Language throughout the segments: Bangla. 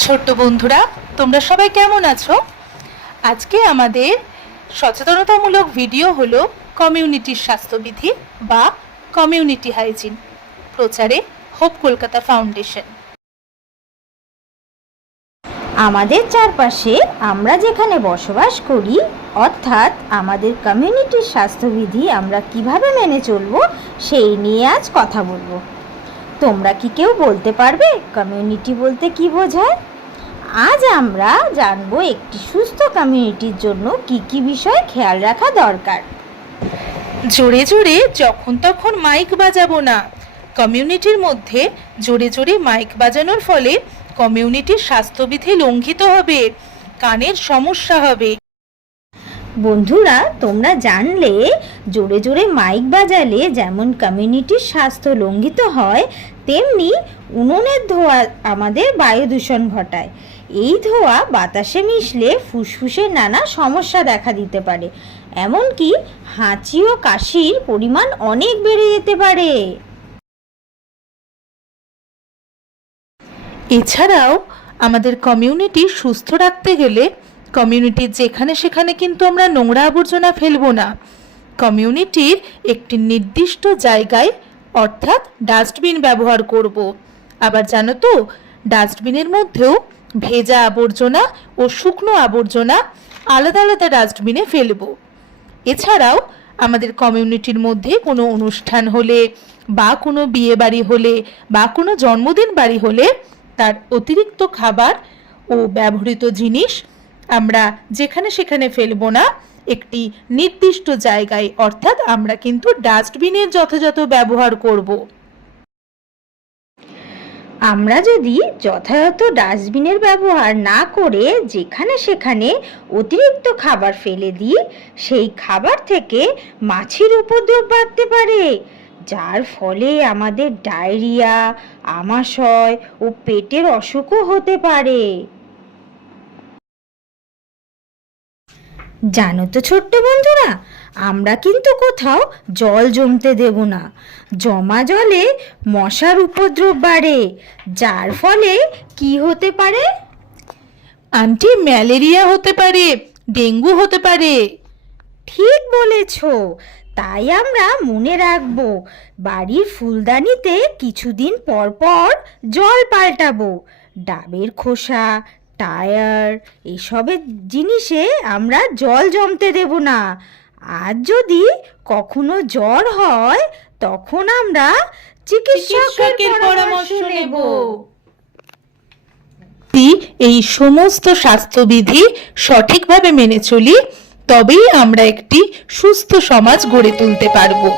ছোট্ট বন্ধুরা, তোমরা সবাই কেমন আছো? আজকে আমাদের সচেতনতামূলক ভিডিও হলো কমিউনিটির স্বাস্থ্যবিধি বা কমিউনিটি হাইজিন, প্রচারে হোপ কলকাতা ফাউন্ডেশন। আমাদের চারপাশে আমরা যেখানে বসবাস করি, অর্থাৎ আমাদের কমিউনিটির স্বাস্থ্যবিধি আমরা কিভাবে মেনে চলবো সেই নিয়ে আজ কথা বলবো। তোমরা কি কেউ বলতে পারবে কমিউনিটি বলতে কি বোঝায়? আজ আমরা জানবো একটি সুস্থ কমিউনিটির জন্য কি কি বিষয় খেয়াল রাখা দরকার। জোরে জোরে যখন তখন মাইক বাজাবো না। কমিউনিটির মধ্যে জোরে জোরে মাইক বাজানোর ফলে কমিউনিটির স্বাস্থ্যবিধি লঙ্ঘিত হবে, কানের সমস্যা হবে। বন্ধুরা, তোমরা জানলে জোরে জোরে মাইক বাজালে যেমন কমিউনিটির স্বাস্থ্য লঙ্ঘিত হয়, তেমনি উনুনের ধোঁয়া আমাদের বায়ু দূষণ ঘটায়। এই ধোঁয়া বাতাসে মিশলে ফুসফুসের নানা সমস্যা দেখা দিতে পারে, এমনকি হাঁচি ও কাশির পরিমাণ অনেক বেড়ে যেতে পারে। এছাড়াও আমাদের কমিউনিটি সুস্থ রাখতে গেলে কমিউনিটির যেখানে সেখানে কিন্তু আমরা নোংরা আবর্জনা ফেলবো না। কমিউনিটির একটি নির্দিষ্ট জায়গায় অর্থাৎ ডাস্টবিন ব্যবহার করব। আবার জানো তো, ডাস্টবিনের মধ্যেও ভেজা আবর্জনা ও শুকনো আবর্জনা আলাদা আলাদা ডাস্টবিনে ফেলবো। এছাড়াও আমাদের কমিউনিটির মধ্যে কোনো অনুষ্ঠান হলে বা কোনো বিয়ে বাড়ি হলে বা কোনো জন্মদিন বাড়ি হলে তার অতিরিক্ত খাবার ও ব্যবহৃত জিনিস আমরা যেখানে সেখানে ফেলবো না, একটি নির্দিষ্ট জায়গায় অর্থাৎ আমরা কিন্তু ডাস্টবিনের যথাযথ ব্যবহার করব। আমরা যদি যথাযথ ডাস্টবিনের ব্যবহার না করে যেখানে সেখানে অতিরিক্ত খাবার ফেলে দিই, সেই খাবার থেকে মাছির উপদ্রব বাড়তে পারে, যার ফলে আমাদের ডায়রিয়া, আমাশয় ও পেটের অসুখও হতে পারে। জানো তো ছোট্ট বন্ধুরা, আমরা কিন্তু কোথাও জল জমতে দেব না। জমা জলে মশার উপদ্রব বাড়ে, যার ফলে কি হতে পারে আন্টি? ম্যালেরিয়া হতে পারে, ডেঙ্গু হতে পারে। ঠিক বলেছ। তাই আমরা মনে রাখবো, বাড়ির ফুলদানিতে কিছুদিন পর পর জল পাল্টাবো। ডাবের খোসা, টায়ার এসবের জিনিসে আমরা জল জমতে দেব না। আর যদি কখনো জ্বর হয়, তখন আমরা চিকিৎসকের পরামর্শ নেব। এই সমস্ত স্বাস্থ্যবিধি সঠিকভাবে মেনে চলি, তবেই আমরা একটি সুস্থ সমাজ গড়ে তুলতে পারবো।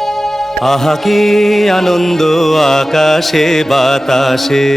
আহা কি আনন্দ আকাশে বাতাসে।